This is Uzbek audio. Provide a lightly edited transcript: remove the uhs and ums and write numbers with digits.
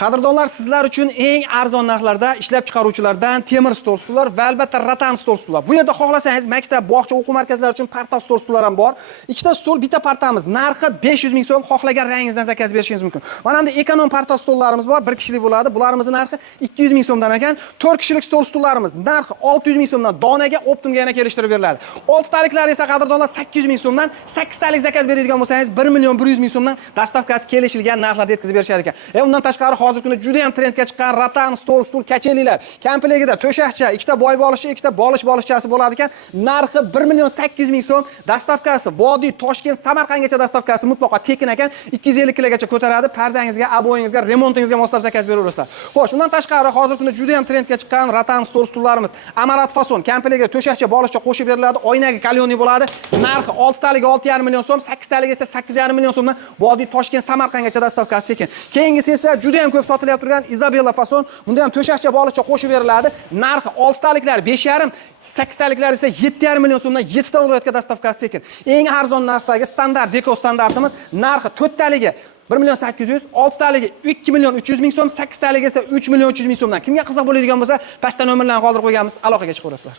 Qadrdonlar, sizlar uchun eng arzon narxlarda ishlab chiqaruvchilardan temir stol stullar va albatta ratan stol stullar. Bu yerda xohlasangiz maktab, bog'cha, o'quv markazlari uchun parta stol stullar ham bor. Ikkita stol, bitta partamiz. Narxi 500 ming so'm, xohlagan rangingizdan zakaz berishingiz mumkin. Mana bunda ekonom parta stollarimiz bor, 1 kishilik bo'ladi. Bularimizni narxi 200 ming so'mdan ekan. 4 kishilik stol stullarimiz narxi 600 ming so'mdan donaga optimga yana kelishtirib beriladi. 6 taliklar esa qadrdonlar 800 ming so'mdan, 8 talik zakaz beradigan bo'lsangiz 1 million 100 ming so'mdan dastavkasi kelishilgan narxlarda yetkazib berishadi ekan. Undan tashqari hozirgi kunda juda ham trendga chiqqan ratan stol stul kachelilar komplektida to'shakcha, ikkita boy bolishi, ikkita bolish-bolishchasi bo'ladi ekan. Narxi 1 million 800 ming so'm, dastavkasi Vodiy, Toshkent, Samarqandgacha dastavkasi mutlaqo tekin ekan. 250 kilogacha ko'taradi. Pardangizga, aboyingizga, remontingizga moslab zakaz beraverasizlar. Xo'sh, undan tashqari hozirgi kunda juda ham trendga chiqqan ratan stol stullarimiz Amarat fason komplektida to'shakcha, bolishcha qo'shib beriladi. Oynaga kalyonli bo'ladi. Narxi 6 talik 6,5 million so'm, 8 talik esa 8,5 million so'mdan Vodiy, Toshkent, Samarqandgacha dastavkasi tekin. Keyingisi esa juda ham ko'p sotilayotgan turgan Isabella fason. Bunda ham to'shakcha, bolishcha qo'shib beriladi. Narxi 6 taliklar 5,5, 8 taliklar esa 7,5 million so'mdan 7 ta viloyatga dastavkasi tekin. Eng arzon narxdagi standart deko standartimiz narxi 4 taligi 1 million 800, 6 taligi 2 million 300 ming so'm, 8 taligi esa 3 million 300 ming so'mdan. Kimga qiziq bo'ladigan bo'lsa, pastda nomerlarni qoldirib qo'yganmiz, aloqaga chiqaverasizlar.